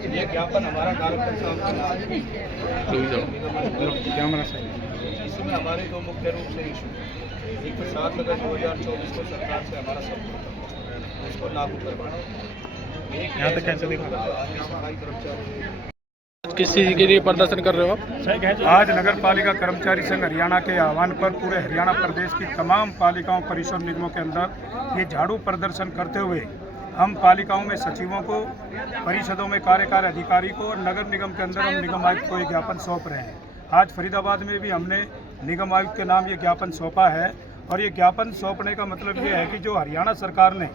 ये ज्ञापन हमारा डायरेक्टर साहब के नाम इसमें हमारे दो मुख्य रूप से इशू, एक तो 7 अगस्त 2024 को सरकार से हमारा समझौता उसको लागू करवाना, एक सफाई कर्मचारी। किस चीज़ के लिए प्रदर्शन कर रहे हो आप? आज नगर पालिका कर्मचारी संघ हरियाणा के आह्वान पर पूरे हरियाणा प्रदेश की तमाम पालिकाओं परिषद निगमों के अंदर ये झाड़ू प्रदर्शन करते हुए हम पालिकाओं में सचिवों को, परिषदों में कार्यकारी अधिकारी को और नगर निगम के अंदर हम निगम आयुक्त को एक ज्ञापन सौंप रहे हैं। आज फरीदाबाद में भी हमने निगम आयुक्त के नाम ये ज्ञापन सौंपा है और ये ज्ञापन सौंपने का मतलब ये है कि जो हरियाणा सरकार ने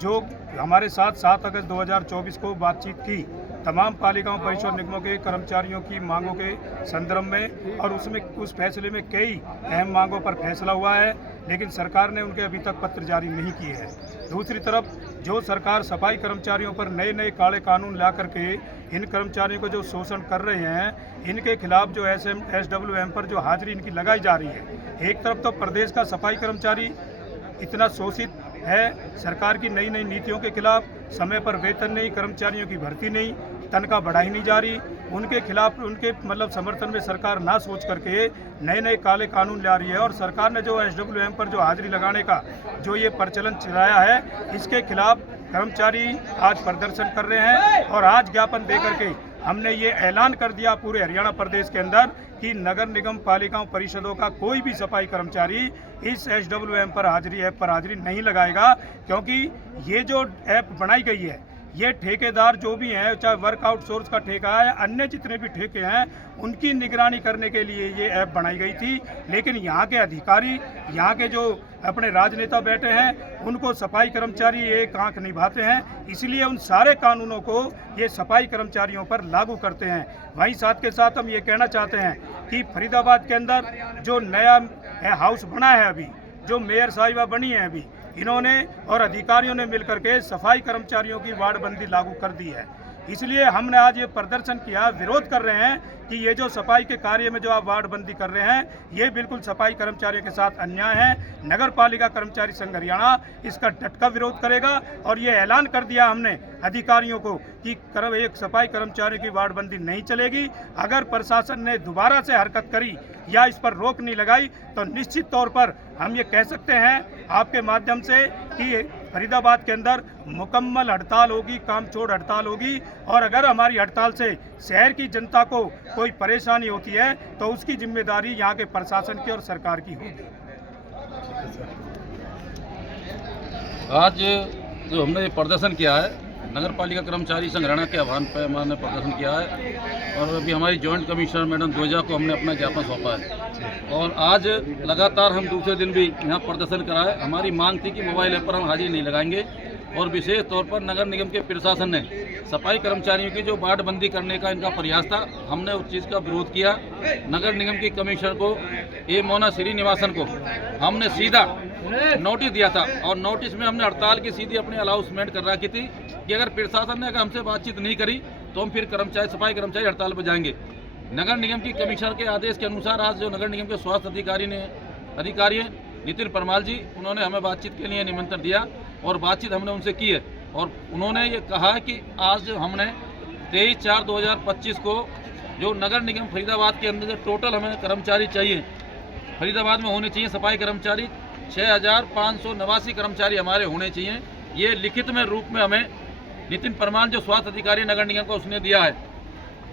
जो हमारे साथ 7 अगस्त 2024 को बातचीत की तमाम पालिकाओं परिषद निगमों के कर्मचारियों की मांगों के संदर्भ में, और उसमें उस फैसले में कई अहम मांगों पर फैसला हुआ है, लेकिन सरकार ने उनके अभी तक पत्र जारी नहीं किए हैं। दूसरी तरफ जो सरकार सफाई कर्मचारियों पर नए नए काले कानून ला करके इन कर्मचारियों को जो शोषण कर रहे हैं, इनके खिलाफ जो SWM पर जो हाजिरी इनकी लगाई जा रही है, एक तरफ तो प्रदेश का सफाई कर्मचारी इतना शोषित है, सरकार की नई नई नीतियों के खिलाफ समय पर वेतन नहीं, कर्मचारियों की भर्ती नहीं, तनख्वाह बढ़ाई नहीं जा रही, उनके खिलाफ उनके समर्थन में सरकार ना सोच करके नए नए काले कानून ला रही है। और सरकार ने जो SWM पर जो हाजिरी लगाने का जो ये प्रचलन चलाया है, इसके खिलाफ कर्मचारी आज प्रदर्शन कर रहे हैं। और आज ज्ञापन दे करके हमने ये ऐलान कर दिया पूरे हरियाणा प्रदेश के अंदर कि नगर निगम पालिकाओं परिषदों का कोई भी सफाई कर्मचारी इस SWM पर हाजिरी ऐप पर हाजिरी नहीं लगाएगा, क्योंकि ये जो ऐप बनाई गई है ये ठेकेदार जो भी हैं, चाहे वर्क आउटसोर्स का ठेका है, अन्य जितने भी ठेके हैं, उनकी निगरानी करने के लिए ये ऐप बनाई गई थी। लेकिन यहाँ के अधिकारी, यहाँ के जो अपने राजनेता बैठे हैं, उनको सफाई कर्मचारी एक आंख निभाते हैं, इसलिए उन सारे कानूनों को ये सफाई कर्मचारियों पर लागू करते हैं। वहीं साथ के साथ हम ये कहना चाहते हैं कि फरीदाबाद के अंदर जो नया हाउस बना है, अभी जो मेयर साहिबा बनी है, अभी इन्होंने और अधिकारियों ने मिलकर के सफाई कर्मचारियों की वार्डबंदी लागू कर दी है। इसलिए हमने आज ये प्रदर्शन किया, विरोध कर रहे हैं कि ये जो सफाई के कार्य में जो आप वार्डबंदी कर रहे हैं, ये बिल्कुल सफाई कर्मचारियों के साथ अन्याय है। नगर पालिका कर्मचारी संघ हरियाणा इसका डटका विरोध करेगा और ये ऐलान कर दिया हमने अधिकारियों को कि एक सफाई कर्मचारियों की वार्डबंदी नहीं चलेगी। अगर प्रशासन ने दोबारा से हरकत करी या इस पर रोक नहीं लगाई तो निश्चित तौर पर हम ये कह सकते हैं आपके माध्यम से कि फरीदाबाद के अंदर मुकम्मल हड़ताल होगी, कामचोर हड़ताल होगी। और अगर हमारी हड़ताल से शहर की जनता को कोई परेशानी होती है तो उसकी जिम्मेदारी यहाँ के प्रशासन की और सरकार की होगी। आज जो हमने प्रदर्शन किया है, नगर पालिका कर्मचारी संघ हरियाणा के आह्वान पर हमने प्रदर्शन किया है और अभी हमारी जॉइंट कमिश्नर मैडम द्विजा को हमने अपना ज्ञापन सौंपा है। और आज लगातार हम दूसरे दिन भी यहाँ प्रदर्शन कराए। हमारी मांग थी कि मोबाइल ऐप पर हम हाजिरी नहीं लगाएंगे और विशेष तौर पर नगर निगम के प्रशासन ने सफाई कर्मचारियों की जो वार्डबंदी करने का इनका प्रयास था, हमने उस चीज़ का विरोध किया। नगर निगम की कमिश्नर को ए मोना श्रीनिवासन को हमने सीधा नोटिस दिया था और नोटिस में हमने हड़ताल की सीधी अपनी अनाउंसमेंट कर रखी थी कि अगर प्रशासन ने हमसे बातचीत नहीं करी तो हम फिर सफाई कर्मचारी हड़ताल पर जाएंगे। नगर निगम की कमिश्नर के आदेश के अनुसार आज जो नगर निगम के स्वास्थ्य अधिकारी हैं नितिन परमाल जी, उन्होंने हमें बातचीत के लिए निमंत्रण दिया और बातचीत हमने उनसे की है। और उन्होंने ये कहा कि आज हमने 23/4/2025 को जो नगर निगम फरीदाबाद के अंदर जो टोटल हमें कर्मचारी चाहिए, फरीदाबाद में होने चाहिए सफाई कर्मचारी 6589 कर्मचारी हमारे होने चाहिए। ये लिखित में रूप में हमें नितिन परमाल जो स्वास्थ्य अधिकारी नगर निगम का उसने दिया है।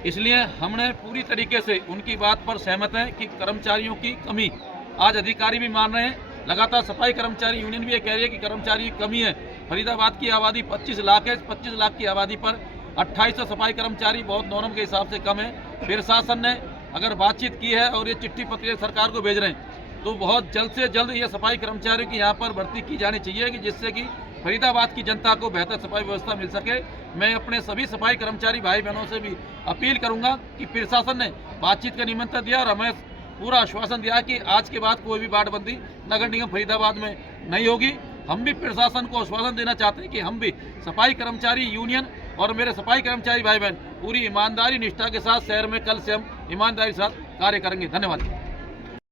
इसलिए हमने पूरी तरीके से उनकी बात पर सहमत हैं कि कर्मचारियों की कमी आज अधिकारी भी मान रहे हैं। लगातार सफाई कर्मचारी यूनियन भी ये कह रही है कि कर्मचारी की कमी है। फरीदाबाद की आबादी 25 लाख है, 25 लाख की आबादी पर 2800 सफाई कर्मचारी बहुत नॉर्म के हिसाब से कम है। प्रशासन ने अगर बातचीत की है और ये चिट्ठी पत्र सरकार को भेज रहे हैं तो बहुत जल्द से जल्द ये सफाई कर्मचारियों की यहाँ पर भर्ती की जानी चाहिए कि जिससे कि फरीदाबाद की जनता को बेहतर सफाई व्यवस्था मिल सके। मैं अपने सभी सफाई कर्मचारी भाई बहनों से भी अपील करूंगा कि प्रशासन ने बातचीत का निमंत्रण दिया और हमें पूरा आश्वासन दिया कि आज के बाद कोई भी वार्डबंदी नगर निगम फरीदाबाद में नहीं होगी। हम भी प्रशासन को आश्वासन देना चाहते हैं कि हम भी सफाई कर्मचारी यूनियन और मेरे सफाई कर्मचारी भाई बहन पूरी ईमानदारी निष्ठा के साथ शहर में कल से हम ईमानदारी के साथ कार्य करेंगे। धन्यवाद।